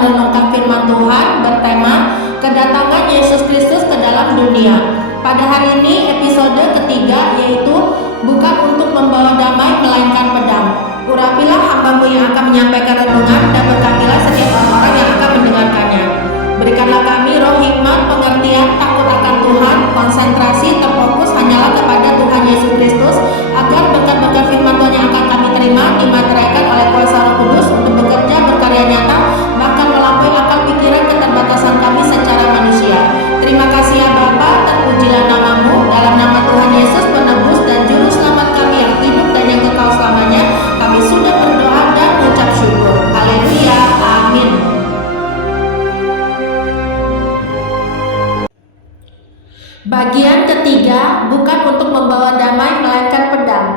merenungkan firman Tuhan bertema Kedatangan Yesus Kristus ke dalam dunia. Pada hari ini episode ketiga, yaitu bukan untuk membawa damai melainkan pedang. Urapilah hamba-Mu yang akan menyampaikan renungan dan berkatilah setiap orang-orang yang akan mendengarkannya. Berikanlah kami roh hikmat, pengertian, takut akan Tuhan, konsentrasi, terfokus hanyalah kepada Tuhan Yesus Kristus, agar berkat-berkat firman Tuhan yang akan kami terima dimateraikan oleh kuasa Roh Kudus untuk bekerja berkarya nyata, bahkan melampaui akal pikiran keterbatasan kami secara manusia. Terima kasih ya Bapa, terpujilah nama-Mu, dalam nama Tuhan Yesus penebus dan juru selamat kami yang hidup dan yang kekal selamanya, kami sudah berdoa dan mengucap syukur. Haleluya, amin. Bagian ketiga, bukan untuk membawa damai melainkan pedang.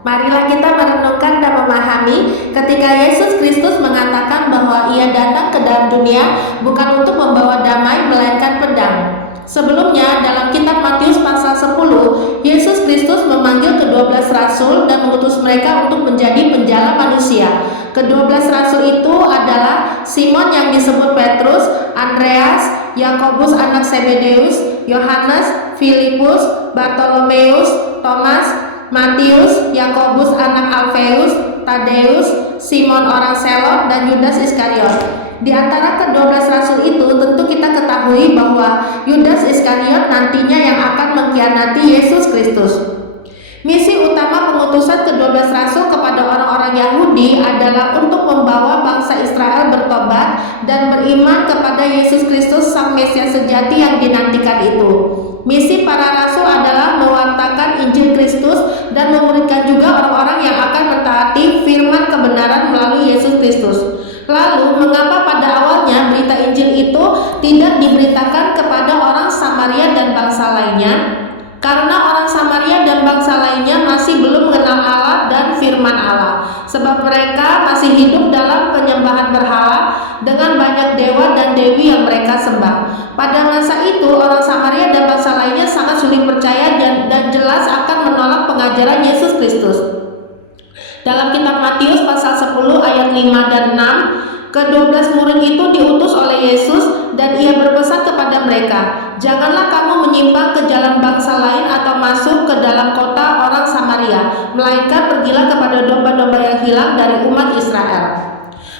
Marilah kita merenungkan dan memahami ketika Yesus Kristus mengatakan bahwa Ia datang ke dalam dunia bukan untuk membawa damai melainkan pedang. Sebelumnya dalam kitab Matius pasal 10, Yesus Kristus memanggil ke-12 rasul dan mengutus mereka untuk menjadi penjala manusia. Ke-12 rasul itu adalah Simon yang disebut Petrus, Andreas, Yakobus anak Zebedeus, Yohanes, Filipus, Bartolomeus, Thomas, Matius, Yakobus anak Alfeus, Tadeus, Simon orang Selot, dan Yudas Iskariot. Di antara ke-12 rasul itu tentu kita ketahui bahwa Yudas Iskariot nantinya yang akan mengkhianati Yesus Kristus. Misi utama pengutusan ke-12 rasul kepada orang-orang Yahudi adalah untuk membawa bangsa Israel bertobat dan beriman kepada Yesus Kristus sang Mesias sejati yang dinantikan itu. Misi para rasul adalah mewartakan Injil Kristus dan memuridkan juga orang-orang yang akan mentaati firman kebenaran melalui Yesus Kristus. Lalu, mengapa pada awalnya berita Injil itu tidak diberitakan kepada orang Samaria dan bangsa lainnya? Karena orang Samaria dan bangsa lainnya masih belum mengenal Allah dan firman Allah, sebab mereka masih hidup dalam penyembahan berhala dengan banyak dewa dan dewi yang mereka sembah. Pada masa itu orang Samaria dan bangsa lainnya sangat sulit percaya dan jelas akan menolak pengajaran Yesus Kristus. Dalam kitab Matius pasal 10 ayat 5 dan 6, ke-12 murid itu diutus oleh Yesus dan Ia berpesan kepada mereka, "Janganlah kamu menyimpang ke jalan bangsa lain atau masuk ke dalam kota orang Samaria, melainkan pergilah kepada domba-domba yang hilang dari umat Israel."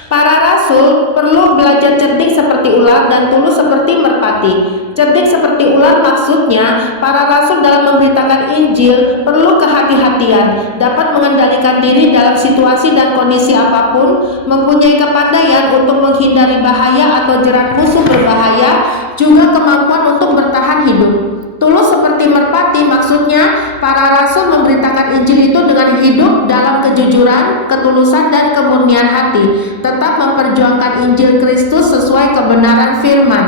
Para rasul perlu belajar cerdik seperti ular dan tulus seperti merpati. Cerdik seperti ular maksudnya para rasul dalam memberitakan Injil perlu kehati-hatian, dapat mengendalikan diri dalam situasi dan kondisi apapun, mempunyai kepandaian untuk menghindari bahaya atau jerat musuh berbahaya, juga kemampuan untuk bertahan hidup. Tulus seperti merpati maksudnya para rasul memberitakan Injil itu dengan hidup dalam kejujuran, ketulusan, dan kemurnian hati, tetap memperjuangkan Injil Kristus sesuai kebenaran firman.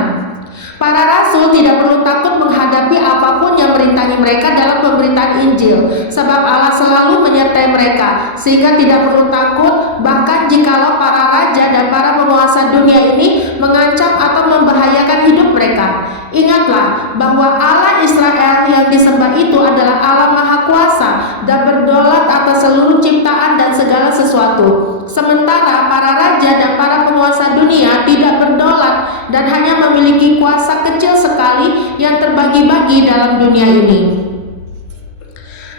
Para rasul tidak perlu takut menghadapi apapun yang merintangi mereka dalam pemberitaan Injil, sebab Allah selalu menyertai mereka, sehingga tidak perlu takut bahkan jikalau para raja dan para penguasa dunia ini mengancam atau membahayakan hidup mereka. Ingatlah bahwa Allah Israel yang disembah itu adalah Allah Maha Kuasa dan berdaulat atas seluruh ciptaan dan segala sesuatu. Sementara para raja dan para penguasa dunia tidak berdaulat dan hanya memiliki kuasa kecil sekali yang terbagi-bagi dalam dunia ini.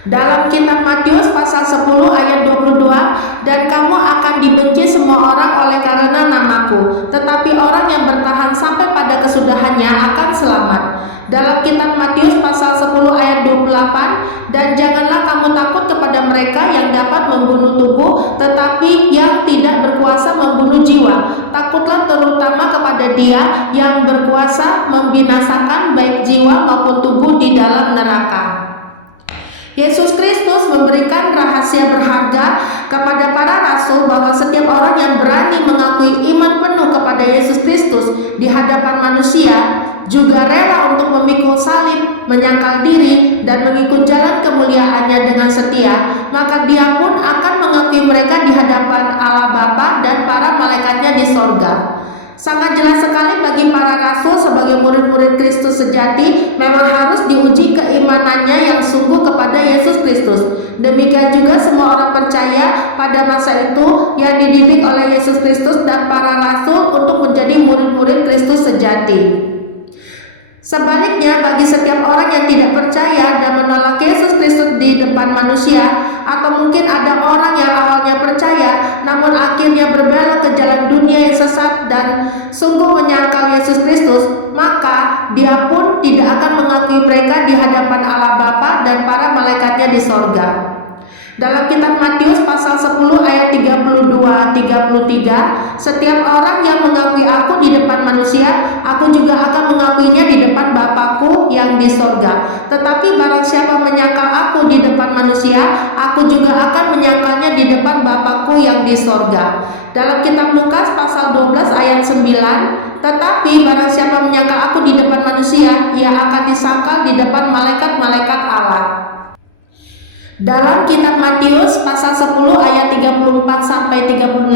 Dalam kitab Matius pasal 10 ayat 22, "Dan kamu akan dibenci semua orang oleh karena namaku, tetapi orang yang bertahan sampai pada kesudahannya akan selamat." Dalam kitab Matius pasal 10 ayat 28, "Dan janganlah kamu takut kepada mereka yang dapat membunuh tubuh, tetapi yang tidak berkuasa membunuh jiwa. Takutlah terutama kepada Dia yang berkuasa membinasakan baik jiwa maupun tubuh di dalam neraka." Yesus Kristus memberikan rahasia berharga kepada para rasul bahwa setiap orang yang berani mengakui iman penuh kepada Yesus Kristus di hadapan manusia juga rela untuk memikul salib, menyangkal diri, dan mengikut jalan kemuliaannya dengan setia, maka Dia pun akan mengakui mereka di hadapan Allah Bapa dan para malaikatnya di sorga. Sangat jelas sekali bagi para rasul sebab sebagai murid-murid Kristus sejati memang harus diuji keimanannya yang sungguh kepada Yesus Kristus. Demikian juga semua orang percaya pada masa itu yang dididik oleh Yesus Kristus dan para rasul untuk menjadi murid-murid Kristus sejati. Sebaliknya, bagi setiap orang yang tidak percaya dan menolak Yesus Kristus di depan manusia, atau mungkin ada orang yang awalnya percaya namun akhirnya berbelok ke jalan dunia yang sesat dan sungguh menyangkal Yesus Kristus, maka dia pun tidak akan mengakui mereka di hadapan Allah Bapa dan para malaikatnya di sorga. Dalam kitab Matius pasal 10 ayat 32-33, setiap orang yang mengakui aku di depan manusia, aku juga akan mengakuinya di depan Bapakku yang di sorga. Tetapi barang siapa menyangkal aku di depan manusia, aku juga akan menyangkalnya di depan Bapakku yang di sorga. Dalam kitab Lukas pasal 12 ayat 9, tetapi barang siapa menyangkal aku di depan manusia, ia akan disangkal di depan malaikat-malaikat Allah. Dalam kitab Matius pasal 10 ayat 34-36,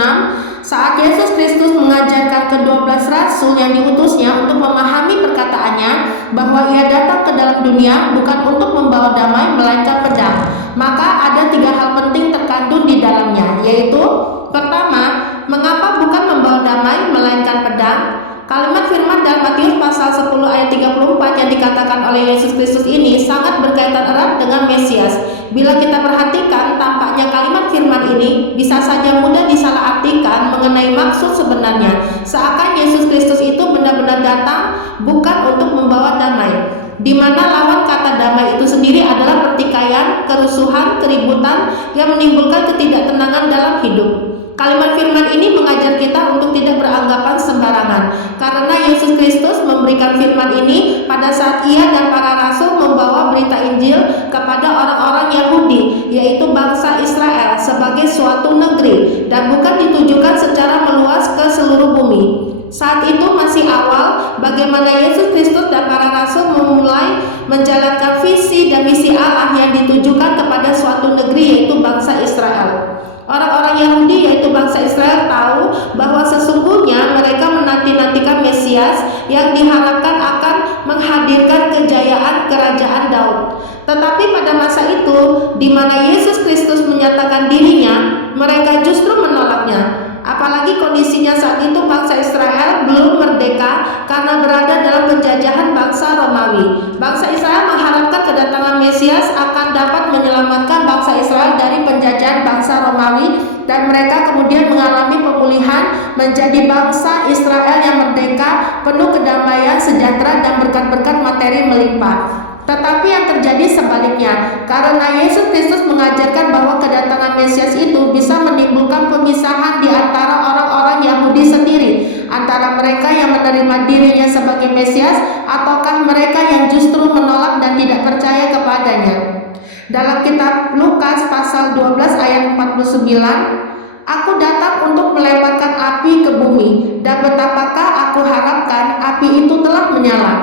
saat Yesus Kristus mengajarkan ke-12 rasul yang diutusnya untuk memahami perkataannya bahwa ia datang ke dalam dunia bukan untuk membawa damai melainkan pedang, maka ada 3 hal penting terkandung di dalamnya, yaitu pertama, mengapa bukan membawa damai melainkan pedang? Kalimat firman dalam Matius pasal 10 ayat 34 yang dikatakan oleh Yesus Kristus ini sangat berkaitan erat dengan Mesias. Bila kita perhatikan, tampaknya kalimat firman ini bisa saja mudah disalahartikan mengenai maksud sebenarnya, seakan Yesus Kristus itu benar-benar datang bukan untuk membawa damai, di mana lawan kata damai itu sendiri adalah pertikaian, kerusuhan, keributan yang menimbulkan ketidaktenangan dalam hidup. Kalimat firman ini mengajar kita untuk tidak beranggapan sembarangan, karena Yesus Kristus memberikan firman ini pada saat ia dan para rasul membawa berita Injil kepada orang-orang Yahudi, yaitu bangsa Israel sebagai suatu negeri, dan bukan ditujukan secara meluas ke seluruh bumi. Saat itu masih awal bagaimana Yesus Kristus dan para rasul memulai menjalankan visi dan misi Allah yang ditujukan kepada suatu negeri, yaitu bangsa Israel. Orang-orang Yahudi yaitu bangsa Israel tahu bahwa sesungguhnya mereka menanti-nantikan Mesias yang diharapkan akan menghadirkan kejayaan kerajaan Daud. Tetapi pada masa itu, di mana Yesus Kristus menyatakan dirinya, mereka justru menolaknya. Apalagi kondisinya saat itu bangsa Israel belum merdeka karena berada dalam penjajahan bangsa Romawi. Bangsa Israel mengharapkan kedatangan Mesias akan dapat menyelamatkan bangsa Israel dari penjajahan bangsa Romawi, dan mereka kemudian mengalami pemulihan menjadi bangsa Israel yang merdeka, penuh kedamaian, sejahtera, dan berkat-berkat materi melimpah. Tetapi yang terjadi sebaliknya, karena Yesus Kristus mengajarkan bahwa kedatangan Mesias itu bisa menimbulkan pemisahan di antara orang-orang Yahudi sendiri, antara mereka yang menerima dirinya sebagai Mesias ataukah mereka yang justru menolak dan tidak percaya kepadanya. Dalam kitab Lukas pasal 12 ayat 49, aku datang untuk melemparkan api ke bumi, dan betapakah aku harapkan api itu telah menyala.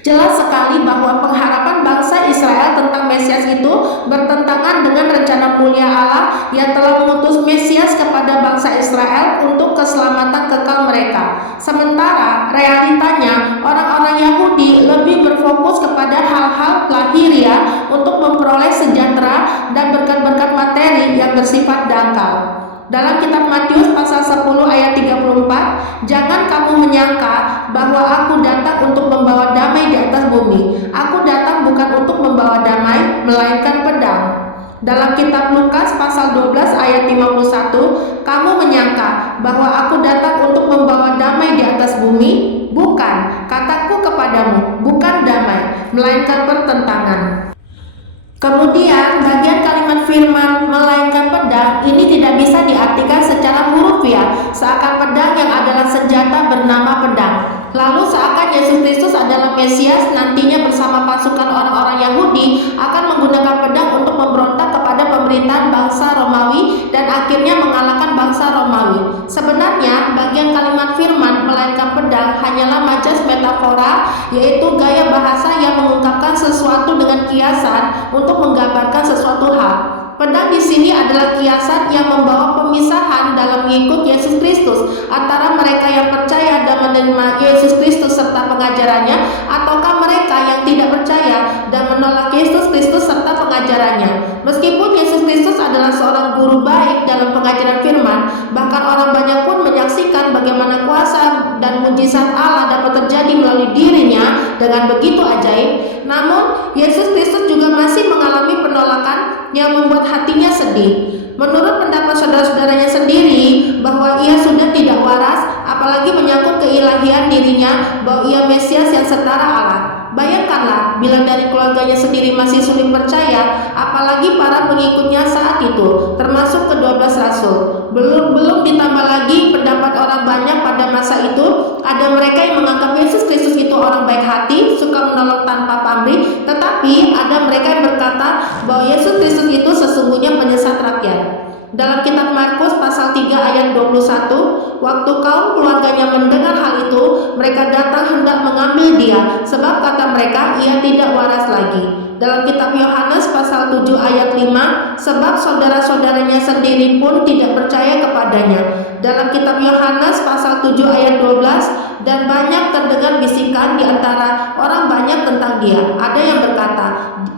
Jelas sekali bahwa pengharapan bangsa Israel tentang Mesias itu bertentangan dengan rencana mulia Allah yang telah mengutus Mesias kepada bangsa Israel untuk keselamatan kekal mereka. Sementara realitanya orang-orang Yahudi lebih berfokus kepada hal-hal lahiriah untuk memperoleh sejahtera dan berkat-berkat materi yang bersifat dangkal. Dalam kitab Matius pasal 10 ayat 34, jangan kamu menyangka bahwa aku datang untuk membawa damai di atas bumi. Aku datang bukan untuk membawa damai, melainkan pedang. Dalam kitab Lukas pasal 12 ayat 51, kamu menyangka bahwa aku datang untuk membawa damai di atas bumi? Bukan, kataku kepadamu, bukan damai, melainkan pertentangan. Kemudian bagian kalimat firman melainkan pedang ini tidak bisa diartikan secara hurufiah, seakan pedang yang adalah senjata bernama pedang. Lalu seakan Yesus Kristus adalah Mesias nantinya bersama pasukan orang-orang Yahudi akan menggunakan pedang untuk memberontak kepada pemerintahan bangsa Romawi dan akhirnya mengalahkan bangsa Romawi. Sebenarnya bagian kalimat firman melainkan pedang hanyalah majas metafora, yaitu gaya bahasa yang mengungkapkan sesuatu dengan kiasan untuk menggambarkan sesuatu hal. Pedang di sini adalah kiasan yang membawa pemisahan dalam mengikut Yesus Kristus antara mereka yang percaya dan menerima Yesus Kristus serta pengajarannya, ataukah mereka yang tidak percaya dan menolak Yesus Kristus serta pengajarannya. Meskipun Yesus Kristus adalah seorang guru baik dalam pengajaran firman, bahkan orang banyak pun menyaksikan bagaimana kuasa dan mujizat Allah dapat terjadi melalui dirinya dengan begitu ajaib, namun Yesus Kristus juga masih mengalami penolakan yang membuat hatinya sedih. Menurut pendapat saudara-saudaranya sendiri bahwa ia sudah tidak waras, apalagi menyangkut keilahian dirinya bahwa ia Mesias yang setara Allah. Bayangkanlah bila dari keluarganya sendiri masih sulit percaya, apalagi para pengikutnya saat itu, termasuk ke-12 rasul. Belum ditambah lagi pendapat orang banyak pada masa itu. Ada mereka yang menganggap Yesus Kristus itu orang baik hati, suka menolong tanpa pamrih, tetapi ada mereka yang berkata bahwa Yesus Kristus itu sesungguhnya penyesat rakyat. Dalam kitab Markus pasal 3 ayat 21, waktu kaum keluarganya mendengar hal itu, mereka datang hendak mengambil dia, sebab kata mereka, ia tidak waras lagi. Dalam kitab Yohanes pasal 7 ayat 5, sebab saudara-saudaranya sendiri pun tidak percaya kepadanya. Dalam kitab Yohanes pasal 7 ayat 12, dan banyak terdengar bisikan di antara orang banyak tentang dia. Ada yang berkata,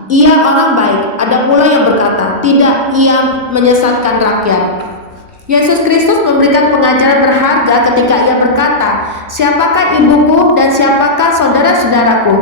ia orang baik. Ada pula yang berkata, tidak, ia menyesatkan rakyat. Yesus Kristus memberikan pengajaran berharga ketika ia berkata, siapakah ibuku dan siapakah saudara-saudaraku?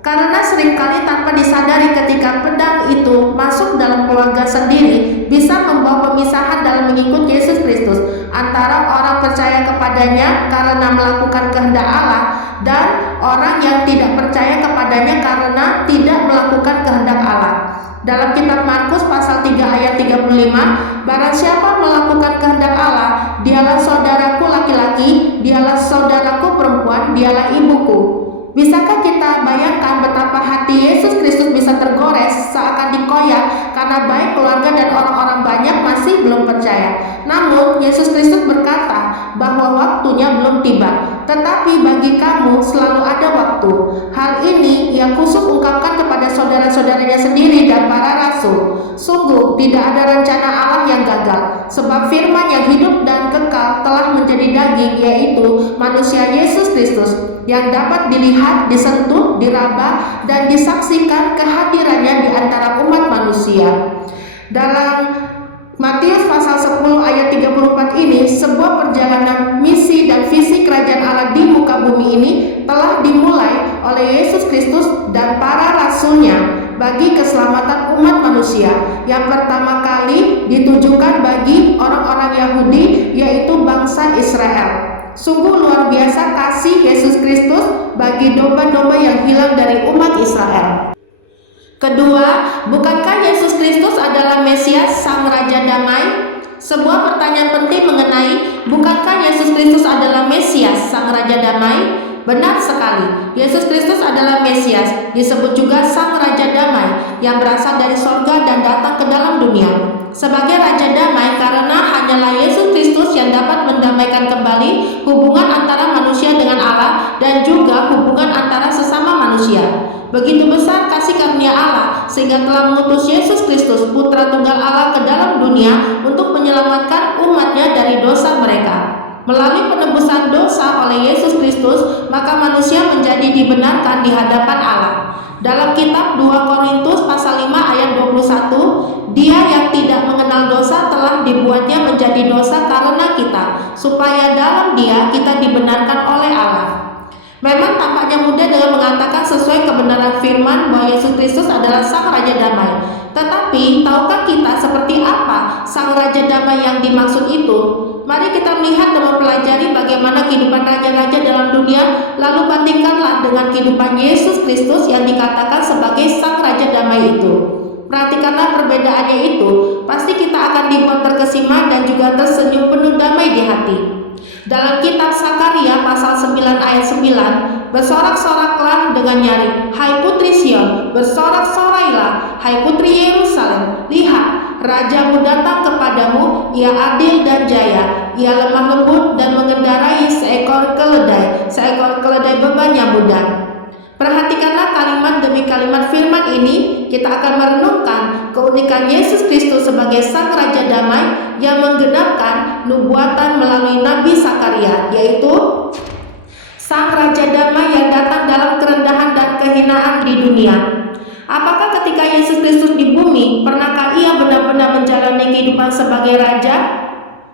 Karena seringkali tanpa disadari ketika pedang itu masuk dalam keluarga sendiri bisa membawa pemisahan dalam mengikut Yesus Kristus antara orang percaya kepadanya karena melakukan kehendak Allah dan orang yang tidak percaya kepadanya karena tidak melakukan kehendak Allah. Dalam kitab Markus pasal 3 ayat 35, barang siapa melakukan kehendak Allah, dialah saudaraku laki-laki, dialah saudaraku perempuan, dialah ibuku. Bisakah kita bayangkan betapa hati Yesus Kristus bisa tergores seakan dikoyak karena baik keluarga dan orang-orang banyak masih belum percaya. Namun Yesus Kristus berkata bahwa waktunya belum tiba, tetapi bagi kamu selalu ada waktu. Hal ini ia khusus ungkapkan kepada saudara-saudaranya sendiri dan para rasul. Sungguh tidak ada rencana Allah yang gagal, sebab firman yang hidup dan kekal telah menjadi daging, yaitu manusia Yesus Kristus, yang dapat dilihat, disentuh, diraba, dan disaksikan kehadirannya di antara umat manusia. Dalam Matius pasal 10 ayat 34 ini, sebuah perjalanan misi dan visi kerajaan Allah di muka bumi ini telah dimulai oleh Yesus Kristus dan para rasulnya bagi keselamatan umat manusia, yang pertama kali ditujukan bagi orang-orang Yahudi, yaitu bangsa Israel. Sungguh luar biasa kasih Yesus Kristus bagi domba-domba yang hilang dari umat Israel. Kedua, bukankah Yesus Kristus adalah Mesias, Sang Raja Damai? Sebuah pertanyaan penting mengenai bukankah Yesus Kristus adalah Mesias, Sang Raja Damai? Benar sekali, Yesus Kristus adalah Mesias, disebut juga Sang Raja Damai, yang berasal dari sorga dan datang ke dalam dunia sebagai Raja Damai, karena hanyalah Yesus Kristus yang dapat mendamaikan kembali hubungan antara manusia dengan Allah dan juga hubungan antara sesama manusia. Begitu besar kasih karunia Allah sehingga telah mengutus Yesus Kristus, Putra Tunggal Allah, ke dalam dunia untuk menyelamatkan umatnya dari dosa mereka. Melalui penebusan dosa oleh Yesus Kristus, maka manusia menjadi dibenarkan di hadapan Allah. Dalam kitab 2 Korintus pasal 5 ayat 21, dia yang tidak mengenal dosa telah dibuatnya menjadi dosa karena kita, supaya dalam dia kita dibenarkan oleh Allah. Memang tampaknya mudah dengan mengatakan sesuai kebenaran firman bahwa Yesus Kristus adalah Sang Raja Damai. Tetapi, tahukah kita seperti apa Sang Raja Damai yang dimaksud itu? Mari kita melihat dan mempelajari bagaimana kehidupan raja-raja dalam dunia, lalu bandingkanlah dengan kehidupan Yesus Kristus yang dikatakan sebagai Sang Raja Damai itu. Perhatikanlah perbedaannya itu, pasti kita akan dibuat terkesima dan juga tersenyum penuh damai di hati. Dalam kitab Sakaria pasal 9 ayat 9, bersorak-soraklah dengan nyaring, hai putri Sion, bersorak-sorailah, hai putri Yerusalem. Lihat, rajamu datang kepadamu, ia adil dan jaya, ia lemah lembut dan mengendarai seekor keledai beban yang mudah. Perhatikanlah kalimat demi kalimat firman ini kita akan merenungkan keunikan Yesus Kristus sebagai Sang Raja Damai yang menggenapkan nubuatan melalui Nabi Zakaria, yaitu Sang Raja Damai yang datang dalam kerendahan dan kehinaan di dunia. Apakah ketika Yesus Kristus di bumi, pernahkah ia benar-benar menjalani kehidupan sebagai Raja?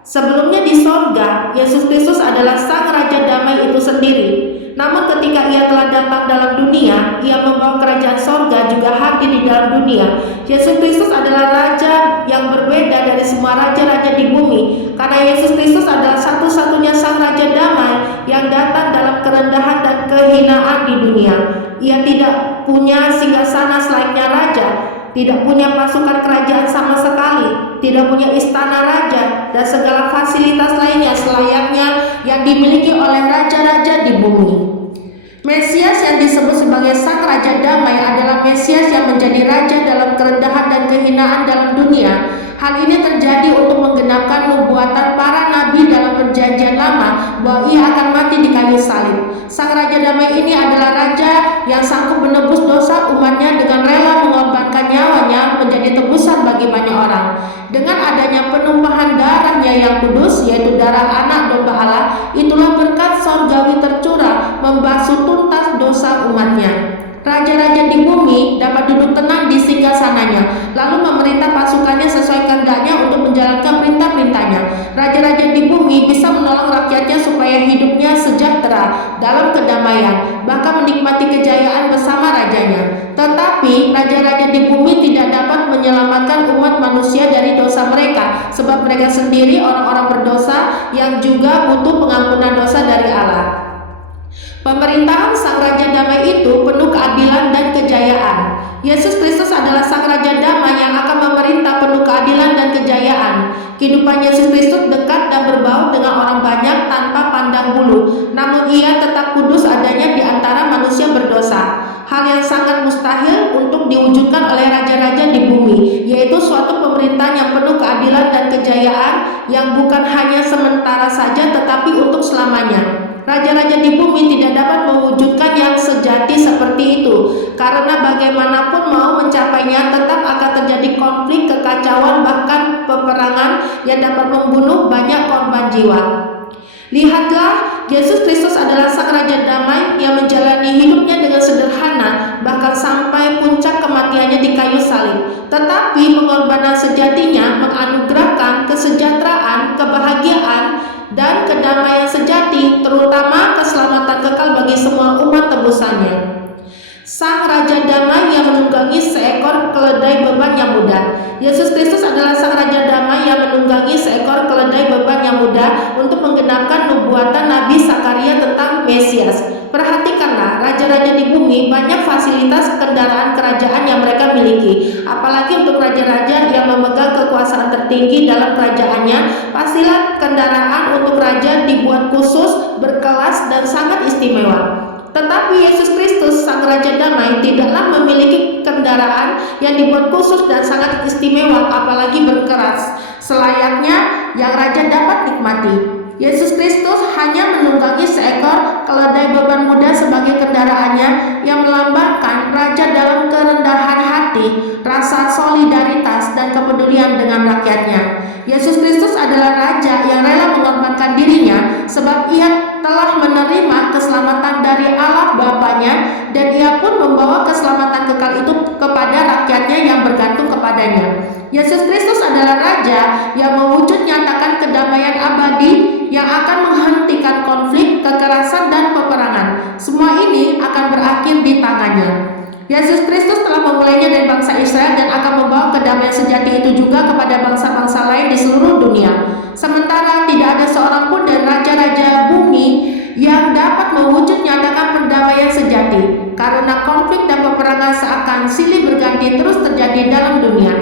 Sebelumnya di sorga, Yesus Kristus adalah Sang Raja Damai itu sendiri. Namun ketika ia telah datang dalam dunia, ia membawa kerajaan sorga juga hadir di dalam dunia. Yesus Kristus adalah Raja yang berbeda dari semua raja-raja di bumi, karena Yesus Kristus adalah satu-satunya Sang Raja Damai yang datang dalam kerendahan dan kehinaan di dunia. Ia tidak punya singgasana selayaknya raja, tidak punya pasukan kerajaan sama sekali, tidak punya istana raja, dan segala fasilitas lainnya selayaknya yang dimiliki oleh raja-raja di bumi. Mesias yang disebut sebagai Sang Raja Damai adalah Mesias yang menjadi Raja dalam kerendahan dan kehinaan dalam dunia. Hal ini terjadi untuk menggenapkan nubuatan para nabi dalam perjanjian lama bahwa ia akan mati di kayu salib. Sang Raja Damai ini adalah Raja yang sanggup menebus dosa umatnya dengan rela mengorbankan nyawanya menjadi tebusan bagi banyak orang. Dengan adanya penumpahan darahnya yang kudus, yaitu darah anak domba Allah, itulah berkat sorgawi tercurah membasuh tuntas dosa umatnya. Raja-raja di bumi dapat duduk tenang di singgasananya, lalu memerintah pasukannya sesuai kehendaknya untuk menjalankan perintah-perintahnya. Raja-raja di bumi bisa menolong rakyatnya supaya hidupnya sejahtera dalam kedamaian, bahkan menikmati kejayaan bersama rajanya. Tetapi raja-raja di bumi tidak dapat menyelamatkan umat manusia dari dosa mereka, sebab mereka sendiri orang-orang berdosa yang juga butuh pengampunan dosa dari Allah. Pemerintahan Sang Raja Damai itu penuh keadilan dan kejayaan. Yesus Kristus adalah Sang Raja Damai yang akan memerintah penuh keadilan dan kejayaan. Kehidupan Yesus Kristus dekat dan berbaur dengan orang banyak tanpa pandang bulu, namun ia tetap kudus adanya di antara manusia berdosa. Hal yang sangat mustahil untuk diwujudkan oleh raja-raja di bumi, yaitu suatu pemerintahan yang penuh keadilan dan kejayaan yang bukan hanya sementara saja tetapi untuk selamanya. Raja-raja di bumi tidak dapat mewujudkan yang sejati seperti itu, karena bagaimanapun mau mencapainya tetap akan terjadi konflik, kekacauan, bahkan peperangan yang dapat membunuh banyak korban jiwa. Lihatlah, Yesus Kristus adalah Sang Raja Damai yang menjalani hidupnya dengan sederhana, bahkan sampai puncak kematiannya di kayu salib. Tetapi pengorbanan sejatinya menganugerahkan kesejahteraan, kebahagiaan, dan kedamaian sejati, terutama keselamatan kekal bagi semua umat tebusannya. Sang Raja Damai yang menunggangi seekor keledai beban yang muda. Yesus Kristus adalah Sang Raja Damai yang menunggangi seekor keledai beban yang muda untuk menggenapkan nubuatan Nabi Zakaria tentang Mesias. Perhatikanlah, raja-raja di bumi banyak fasilitas kendaraan kerajaan yang mereka miliki. Apalagi untuk raja-raja yang memegang kekuasaan tertinggi dalam kerajaannya, pastilah kendaraan untuk raja dibuat khusus, berkelas, dan sangat istimewa. Tetapi Yesus Kristus, Sang Raja Damai, tidaklah memiliki kendaraan yang dibuat khusus dan sangat istimewa, apalagi berkeras, selayaknya yang raja dapat nikmati. Yesus Kristus hanya menunggangi seekor keledai beban muda sebagai kendaraannya yang melambangkan raja dalam kerendahan hati, rasa solidaritas, dan kepedulian dengan rakyatnya. Yesus Kristus adalah raja yang rela mengorbankan dirinya sebab ia telah menerima keselamatan dari Allah Bapanya, dan ia pun membawa keselamatan kekal itu kepada rakyatnya yang bergantung kepadanya. Yesus Kristus adalah raja yang mewujud nyatakan kedamaian abadi yang akan menghentikan konflik, kekerasan, dan peperangan. Semua ini akan berakhir di tangannya. Yesus Kristus telah memulainya dari bangsa Israel dan akan membawa kedamaian sejati itu juga kepada bangsa-bangsa lain di seluruh dunia. Sementara tidak ada seorang pun dari raja-raja bumi yang dapat mewujud nyatakan perdamaian sejati, karena konflik dan peperangan seakan silih berganti terus terjadi dalam dunia.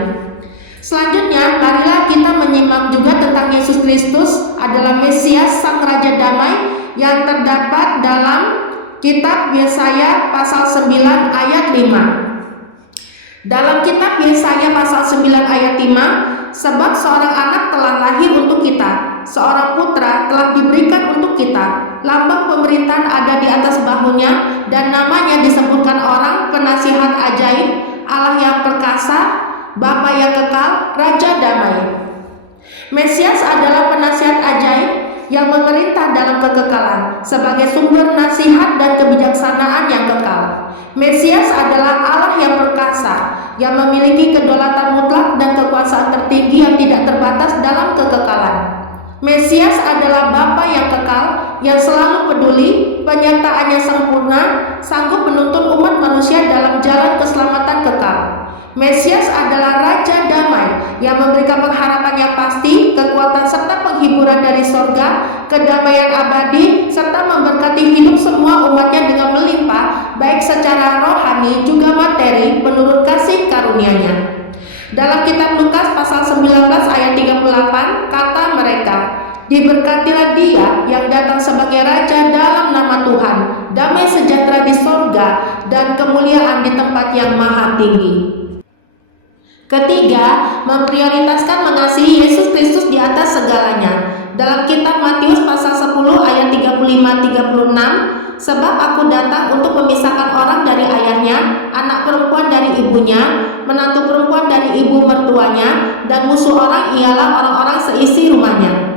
Selanjutnya, marilah kita menyimak juga tentang Yesus Kristus adalah Mesias, Sang Raja Damai, yang terdapat dalam Kitab Yesaya pasal 9 ayat 5. Dalam Kitab Yesaya pasal 9 ayat 5, sebab seorang anak telah lahir untuk kita, seorang putra telah diberikan untuk kita, lambang pemerintahan ada di atas bahunya, dan namanya disebutkan orang penasihat ajaib, Allah yang perkasa, Bapa yang kekal, Raja damai. Mesias adalah penasihat ajaib yang memerintah dalam kekekalan sebagai sumber nasihat dan kebijaksanaan yang kekal. Mesias adalah Allah yang perkasa, yang memiliki kedaulatan mutlak dan kekuasaan tertinggi yang tidak terbatas dalam kekekalan. Mesias adalah Bapa yang kekal, yang selalu peduli, penyertaannya sempurna, sanggup menuntun umat manusia dalam jalan keselamatan kekal. Mesias adalah Raja damai yang memberikan pengharapan yang pasti, kekuatan serta penghiburan dari sorga, kedamaian abadi, serta memberkati hidup semua umatnya dengan melimpah, baik secara rohani juga materi, menurut kasih karunia-Nya. Dalam kitab Lukas pasal 19 ayat 38, kata mereka, "Diberkatilah Dia yang datang sebagai Raja dalam nama Tuhan, damai sejahtera di sorga dan kemuliaan di tempat yang maha tinggi." Ketiga, memprioritaskan mengasihi Yesus Kristus di atas segalanya. Dalam kitab Matius pasal 10 ayat 35-36, "Sebab aku datang untuk memisahkan orang dari ayahnya, anak perempuan dari ibunya, menantu perempuan dari ibu mertuanya, dan musuh orang ialah orang-orang seisi rumahnya."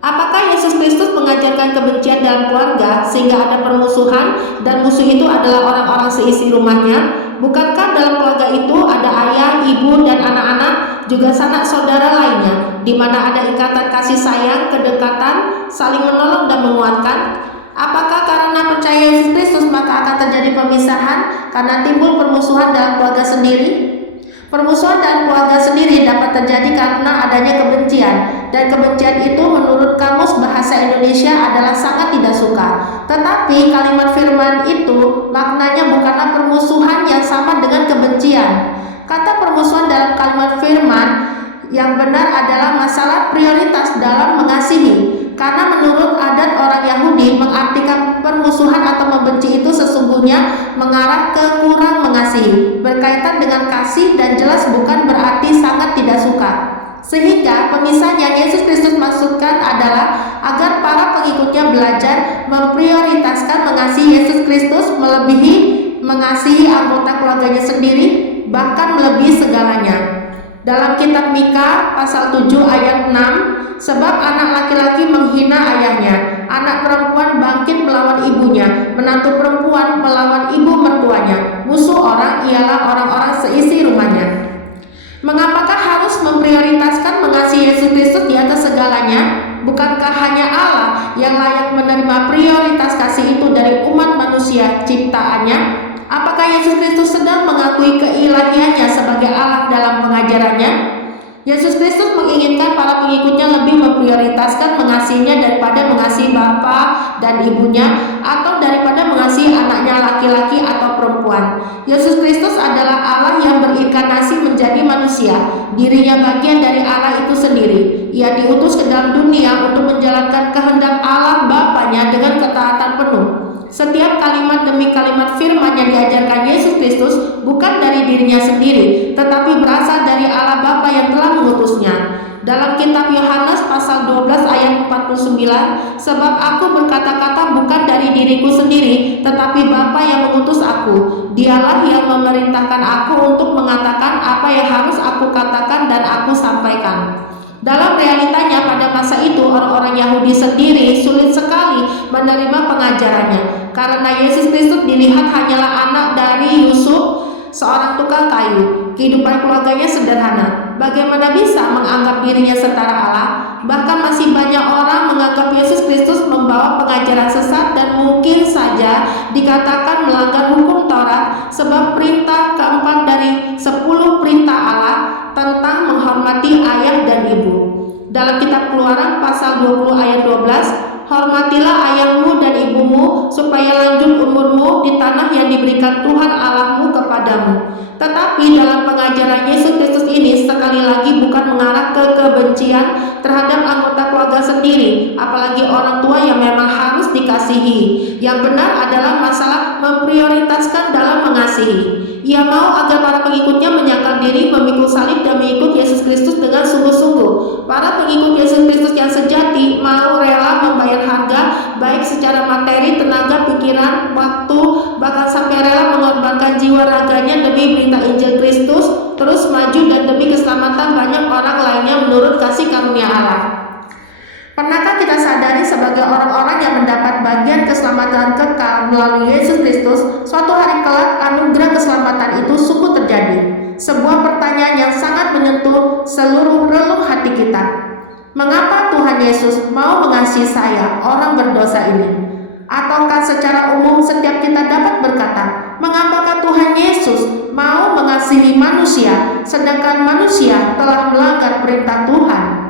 Apakah Yesus Kristus mengajarkan kebencian dalam keluarga sehingga ada permusuhan dan musuh itu adalah orang-orang seisi rumahnya? Bukankah dalam keluarga itu ada ayah, ibu, dan anak-anak, juga sanak saudara lainnya, di mana ada ikatan kasih sayang, kedekatan, saling menolong dan menguatkan? Apakah karena percaya Yesus Kristus maka akan terjadi pemisahan karena timbul permusuhan dalam keluarga sendiri? Permusuhan dalam keluarga sendiri dapat terjadi karena adanya kebencian, dan kebencian itu menurut Kamus Bahasa Indonesia adalah sangat tidak suka. Tetapi kalimat firman itu maknanya bukanlah permusuhan yang sama dengan kebencian. Kata permusuhan dalam kalimat firman yang benar adalah masalah prioritas dalam mengasihi. Karena menurut adat orang Yahudi, mengartikan permusuhan atau membenci itu sesungguhnya mengarah ke kurang mengasihi, berkaitan dengan kasih dan jelas bukan berarti sangat tidak suka. Sehingga pemisah yang Yesus Kristus maksudkan adalah agar para pengikutnya belajar memprioritaskan mengasihi Yesus Kristus melebihi mengasihi anggota keluarganya sendiri, bahkan melebihi segalanya. Dalam kitab Mika pasal 7 ayat 6, "Sebab anak laki-laki menghina ayahnya, anak perempuan bangkit melawan ibunya, menantu perempuan melawan ibu mertuanya, musuh orang ialah orang-orang seisi rumahnya." Mengapakah harus memprioritaskan mengasihi Yesus Kristus di atas segalanya? Bukankah hanya Allah yang layak menerima prioritas kasih itu dari umat manusia ciptaannya? Apakah Yesus Kristus sedang mengakui keilahiannya sebagai Allah dalam pengajarannya? Yesus Kristus menginginkan para pengikutnya lebih memprioritaskan mengasihinya daripada mengasihi bapa dan ibunya, atau daripada mengasihi anaknya laki-laki atau perempuan. Yesus Kristus adalah Allah yang berinkarnasi menjadi manusia. Dirinya bagian dari Allah itu sendiri. Ia diutus ke dalam dunia untuk menjalankan kehendak Allah Bapanya dengan ketaatan penuh. Setiap kalimat demi kalimat firman yang diajarkan Yesus Kristus bukan dari dirinya sendiri, tetapi berasal dari Allah Bapa yang telah mengutusnya. Dalam kitab Yohanes pasal 12 ayat 49, "Sebab aku berkata-kata bukan dari diriku sendiri, tetapi Bapa yang mengutus aku. Dialah yang memerintahkan aku untuk mengatakan apa yang harus aku katakan dan aku sampaikan." Dalam realitanya pada masa itu orang-orang Yahudi sendiri sulit sekali menerima pengajarannya, karena Yesus Kristus dilihat hanyalah anak dari Yusuf, seorang tukang kayu. Kehidupan keluarganya sederhana. Bagaimana bisa menganggap dirinya setara Allah? Bahkan masih banyak orang menganggap Yesus Kristus membawa pengajaran sesat dan mungkin saja dikatakan melanggar hukum Taurat, sebab perintah keempat dari 10 perintah Allah tentang menghormati ayah dan ibu. Dalam kitab Keluaran pasal 20 ayat 12, "Hormatilah ayahmu dan ibumu supaya lanjut umurmu di tanah yang diberikan Tuhan Allahmu kepadamu." Tetapi dalam pengajaran Yesus Kristus ini sekali lagi bukan mengarah ke kebencian terhadap anggota keluarga sendiri, apalagi orang tua yang memang harus dikasihi dikasihi. Yang benar adalah masalah memprioritaskan dalam mengasihi. Ia mau agar para pengikutnya menyangkal diri, memikul salib, dan mengikut Yesus Kristus dengan sungguh-sungguh. Para pengikut Yesus Kristus yang sejati mau rela membayar harga, baik secara materi, tenaga, pikiran, waktu, bahkan sampai rela mengorbankan jiwa raganya demi berita Injil Kristus, terus maju dan demi keselamatan banyak orang lainnya menurut kasih karunia Allah. Pernahkah kita sadari sebagai orang-orang yang mendapat bagian keselamatan kekal melalui Yesus Kristus, suatu hari kelak anugerah keselamatan itu sungguh terjadi? Sebuah pertanyaan yang sangat menyentuh seluruh relung hati kita. Mengapa Tuhan Yesus mau mengasihi saya, orang berdosa ini? Ataukah secara umum setiap kita dapat berkata, mengapakah Tuhan Yesus mau mengasihi manusia, sedangkan manusia telah melanggar perintah Tuhan?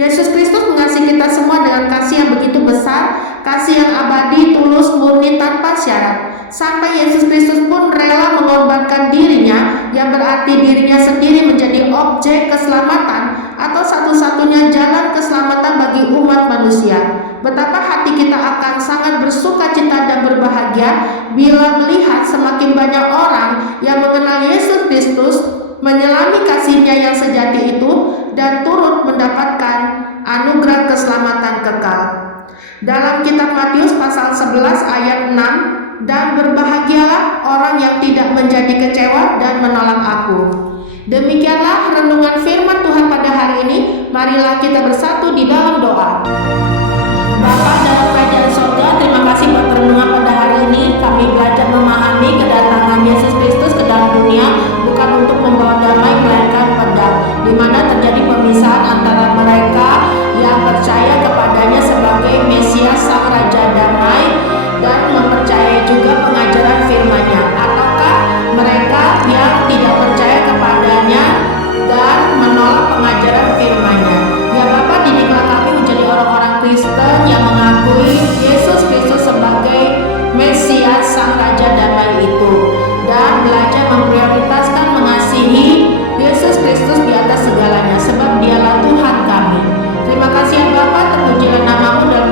Yesus Kristus mengasihi kita semua dengan kasih yang begitu besar, kasih yang abadi, tulus, murni, tanpa syarat. Sampai Yesus Kristus pun rela mengorbankan dirinya, yang berarti dirinya sendiri menjadi objek keselamatan atau satu-satunya jalan keselamatan bagi umat manusia. Betapa hati kita akan sangat bersuka cita dan berbahagia bila melihat semakin banyak orang yang mengenal Yesus Kristus, menyelami kasih-Nya yang sejati itu, dan turut mendapatkan anugerah keselamatan kekal. Dalam kitab Matius pasal 11 ayat 6, dan berbahagialah orang yang tidak menjadi kecewa dan menolak aku. Demikianlah renungan firman Tuhan pada hari ini. Marilah kita bersatu di dalam doa. Bapa dalam kerajaan sorga, terima kasih buat renungan pada hari ini. Kami belajar memahami kedatangan Yesus Kristus ke dalam dunia bukan untuk membawa damai, melainkan pedang, di mana terjadi pemisahan antara mereka yang percaya kepadanya sebagai Mesias, Sang Raja Damai, dan mempercayai juga pengajaran firman-Nya, ataukah mereka yang tidak percaya kepadanya dan menolak pengajaran firman-Nya. Ya Bapa, didiklah kami menjadi orang-orang Kristen yang mengakui Yesus Kristus sebagai Mesias, Sang Raja Damai itu, dan belajar memprioritaskan mengasihi Yesus Kristus di atas segalanya, sebab Dialah Tuhan kami. Terima kasih ya Bapa, terpujilah nama-Mu dalam